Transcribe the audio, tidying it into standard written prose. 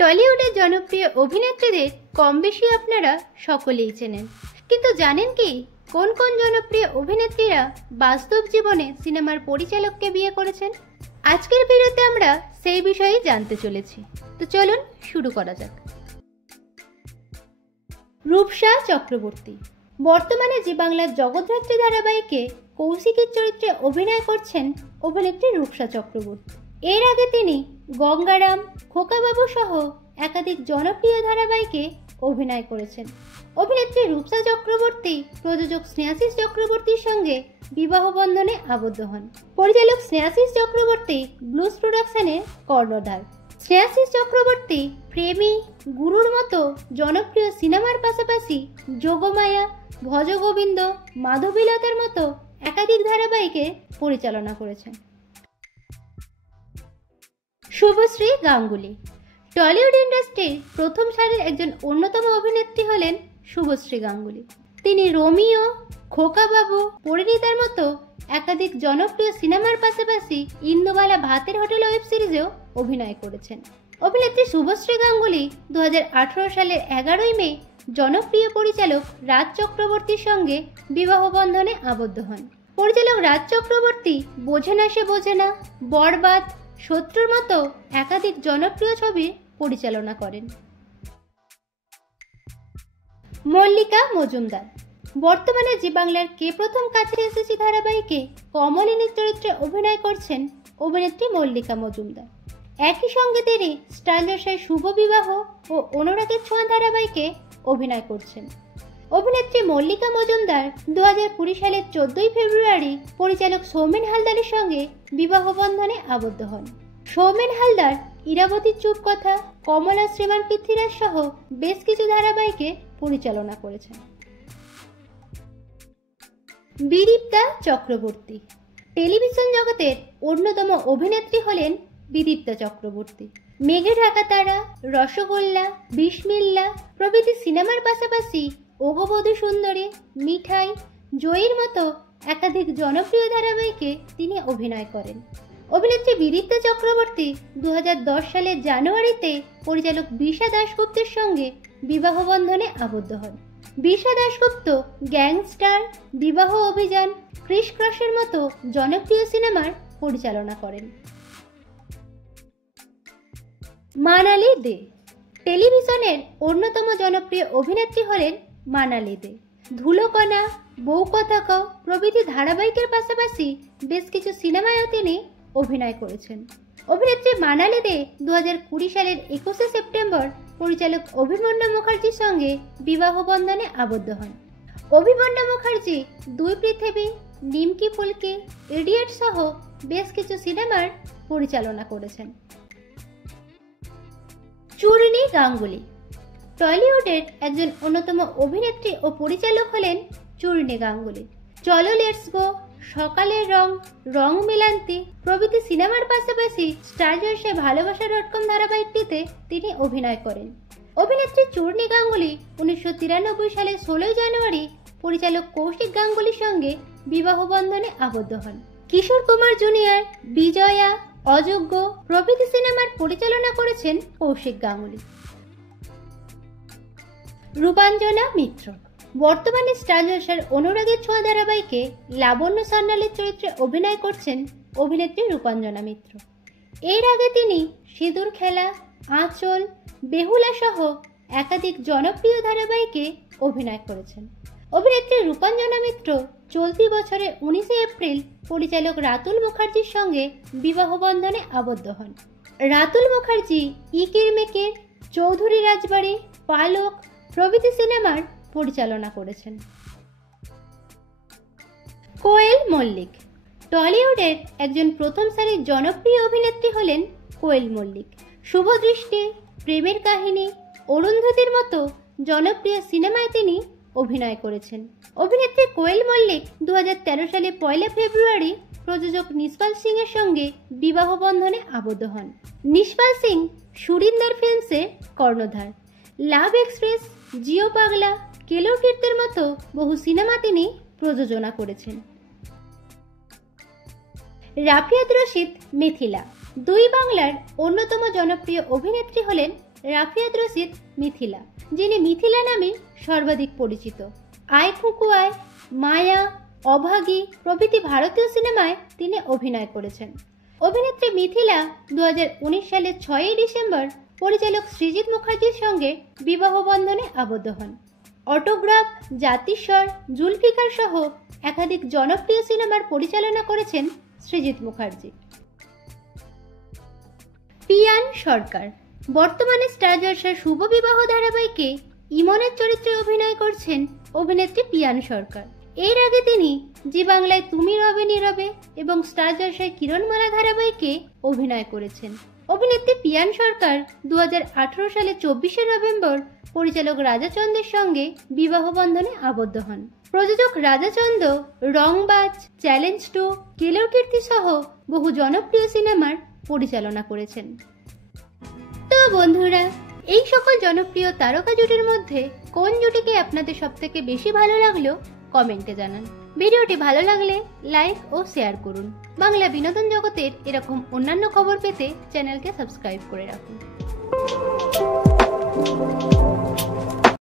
টলিউডের জনপ্রিয় অভিনেত্রীদের কম বেশি আপনারা সকলেই চেনেন, কিন্তু জানেন কি কোন কোন জনপ্রিয় অভিনেত্রীরা বাস্তব জীবনে সিনেমার পরিচালককে বিয়ে করেছেন? আজকের ভিডিওতে আমরা সেই বিষয়েই জানতে চলেছি। তো চলুন শুরু করা যাক। রূপসা চক্রবর্তী বর্তমানে জি বাংলার জগদ্ধাত্রী ধারাবাহিকে কৌশিকীর চরিত্রে অভিনয় করছেন অভিনেত্রী রূপসা চক্রবর্তী। এর আগে তিনি গঙ্গারাম, খোকাবাবু সহ একাধিক জনপ্রিয় ধারাবাহিকে অভিনয় করেছেন। অভিনেত্রী রূপসা চক্রবর্তী প্রযোজক স্নেহাশিস চক্রবর্তীর সঙ্গে বিবাহ বন্ধনে আবদ্ধ হন। পরিচালক স্নেহাশিস চক্রবর্তী ব্লুজ প্রোডাকশনের কর্ণধার। স্নেহাশিস চক্রবর্তী প্রেমী, গুরুর মতো জনপ্রিয় সিনেমার পাশাপাশি যোগমায়া, ভজগোবিন্দ, মাধবীলতার মতো একাধিক ধারাবাহিকে পরিচালনা করেছেন। শুভশ্রী গাঙ্গুলি টলিউড ইন্ডাস্ট্রির প্রথম সারির একজন অন্যতম অভিনেত্রী হলেন শুভশ্রী গাঙ্গুলি। তিনি রোমিও, খোকাবাবু, পরিণীতার মতো একাধিক জনপ্রিয় সিনেমার পাশাপাশি ইন্দুবালা ভাতের হোটেল ওয়েব সিরিজেও অভিনয় করেছেন। অভিনেত্রী শুভশ্রী গাঙ্গুলি 2018 সালের 11ই মে জনপ্রিয় পরিচালক রাজ চক্রবর্তীর সঙ্গে বিবাহ বন্ধনে আবদ্ধ হন। পরিচালক রাজ চক্রবর্তী বোঝে না সে বোঝে না, বরবাদ, শত্রুর মতো একাধিক জনপ্রিয় ছবির পরিচালনা করেন। মল্লিকা মজুমদার বর্তমানে জি বাংলার কে প্রথম কাছে এসেছি ধারাবাহিকে কমলিনীর চরিত্রে অভিনয় করছেন অভিনেত্রী মল্লিকা মজুমদার। একই সঙ্গে তিনি স্টার জলসায় শুভ বিবাহ ও অনুরাগের ছোঁয়া ধারাবাহিকে অভিনয় করছেন। অভিনেত্রী মল্লিকা মজুমদার 2020 সালের 14ই ফেব্রুয়ারি পরিচালক সৌমেন হালদারের সঙ্গে বিবাহ বন্ধনে আবদ্ধ হন। সৌমেন হালদার ইরাবতীর চুপ কথা, কমলা, শ্রীমান পৃথ্বীরাজ সহ বেশ কিছু ধারাবাহিকে পরিচালনা করেছেন। বিদীপ্তা চক্রবর্তী টেলিভিশন জগতের অন্যতম অভিনেত্রী হলেন বিদীপ্তা চক্রবর্তী। মেঘে ঢাকা তারা, রসগোল্লা, বিসমিল্লা প্রভৃতি সিনেমার পাশাপাশি ওগবধূ সুন্দরী, মিঠাই, জয়ীর মতো একাধিক জনপ্রিয় ধারাবাহিকে তিনি অভিনয় করেন। অভিনেত্রী বিদীপ্তা চক্রবর্তী 2010 সালের জানুয়ারিতে পরিচালক বিশা দাশগুপ্তের সঙ্গে বিবাহ বন্ধনে আবদ্ধ হন। বিশা দাশগুপ্ত গ্যাংস্টার, বিবাহ অভিযান, ক্রিস ক্রসের মতো জনপ্রিয় সিনেমার পরিচালনা করেন। মানালি দে টেলিভিশনের অন্যতম জনপ্রিয় অভিনেত্রী হলেন মানালি দে। ধুলোকণা, বউ কথা কও প্রভৃতি ধারাবাহিকের পাশাপাশি বেশ কিছু সিনেমায়ও তিনি অভিনয় করেছেন। অভিনেত্রী মানালি দে 2020 সালের 21শে সেপ্টেম্বর পরিচালক অভিমন্যু মুখার্জির সঙ্গে বিবাহ বন্ধনে আবদ্ধ হন। অভিমন্যু মুখার্জি দুই পৃথিবী, নিমকি ফুলকি, ইডিয়েট সহ বেশ কিছু সিনেমার পরিচালনা করেছেন। চূর্ণী গাঙ্গুলি টলিউডের একজন অন্যতম অভিনেত্রী ও পরিচালক হলেন চূর্ণী গাঙ্গুলি। চলো লেটস গো, সকালের রং, রং মিলান্তি প্রভৃতি সিনেমার পাশাপাশি স্টার জলসায় ভালোবাসা.com ধারাবাহিকটিতে তিনি অভিনয় করেন। অভিনেত্রী চূর্ণী গাঙ্গুলি 1993 সালের 16 জানুয়ারি পরিচালক কৌশিক গাঙ্গুলির সঙ্গে বিবাহ বন্ধনে আবদ্ধ হন। কিশোর কুমার জুনিয়র, বিজয়া, অযোগ্য প্রভৃতি সিনেমার পরিচালনা করেছেন কৌশিক গাঙ্গুলি। রূপাঞ্জনা মিত্র বর্তমানে স্টার জলসার অনুরাগের ছোঁয়া ধারাবাহিকে লাবণ্য সান্যালের চরিত্রে অভিনয় করছেন অভিনেত্রী রূপাঞ্জনা মিত্র। এর আগে তিনি সিঁদুর খেলা, আঁচল, বেহুলা সহ একাধিক জনপ্রিয় ধারাবাহিকে অভিনয় করেছেন। অভিনেত্রী রূপাঞ্জনা মিত্র চলতি বছরের 19শে এপ্রিল পরিচালক রাতুল মুখার্জির সঙ্গে বিবাহ বন্ধনে আবদ্ধ হন। রাতুল মুখার্জি ইকিরমিকির, চৌধুরী রাজবাড়ি, পালক প্রভৃতি সিনেমার পরিচালনা করেছেন। কোয়েল মল্লিক টলিউডের একজন প্রথম সারির জনপ্রিয় অভিনেত্রী হলেন কোয়েল মল্লিক। শুভদৃষ্টি, প্রেমের কাহিনী, অরুন্ধতির মতো জনপ্রিয় সিনেমায় তিনি অভিনয় করেছেন। অভিনেত্রী কোয়েল মল্লিক 2013 সালে 1 ফেব্রুয়ারি প্রযোজক নিষ্পাল সিং এর সঙ্গে বিবাহ বন্ধনে আবদ্ধ হন। নিষ্পাল সিং সুরিন্দর ফিল্মসের কর্ণধার। লাভ এক্সপ্রেস, জিও পাগলা, কেলোর কীর্তের মতো বহু সিনেমা তিনি প্রযোজনা করেছেন। রাফিয়াত রশিদ মিথিলা দুই বাংলার অন্যতম জনপ্রিয় অভিনেত্রী হলেন রাফিয়াত রশিদ মিথিলা, যিনি মিথিলা নামে সর্বাধিক পরিচিত। আয় কুকু আয়, মায়া, অভাগী প্রভৃতি ভারতীয় সিনেমায় তিনি অভিনয় করেছেন। অভিনেত্রী মিথিলা 2019 সালের 6 ডিসেম্বর পরিচালক সৃজিত মুখার্জির সঙ্গে বিবাহ বন্ধনে আবদ্ধ হন। অটোগ্রাফ, জাতিস্বর, জুলফিকার সহ একাধিক জনপ্রিয় সিনেমার পরিচালনা করেছেন সৃজিত মুখার্জি। পিয়ান সরকার বর্তমানে স্টার জলসার শুভ বিবাহ ধারাবাহিকে ইমনের চরিত্রে অভিনয় করছেন অভিনেত্রী পিয়ান সরকার। এর আগে তিনি জি বাংলায় তুমি রবে নীরবে এবং স্টার জলসায় কিরণমালা ধারাবাহিকে অভিনয় করেছেন। অভিনেত্রী পিয়ান সরকার 2018 সালে 24 নভেম্বর পরিচালক রাজা চন্দের সঙ্গে বিবাহ বন্ধনে আবদ্ধ হন। প্রযোজক রাজা চন্দ রংবাজ, চ্যালেঞ্জ 2, কেলোর কীর্তি সহ বহু জনপ্রিয় সিনেমার পরিচালনা করেছেন। তো বন্ধুরা, এই সকল জনপ্রিয় তারকা জুটির মধ্যে কোন জুটিকে আপনাদের সবথেকে বেশি ভালো লাগলো কমেন্টে জানান। ভিডিওটি ভালো লাগলে লাইক ও শেয়ার করুন। বাংলা বিনোদন জগতের এরকম অন্যান্য খবর পেতে চ্যানেলকে সাবস্ক্রাইব করে রাখুন।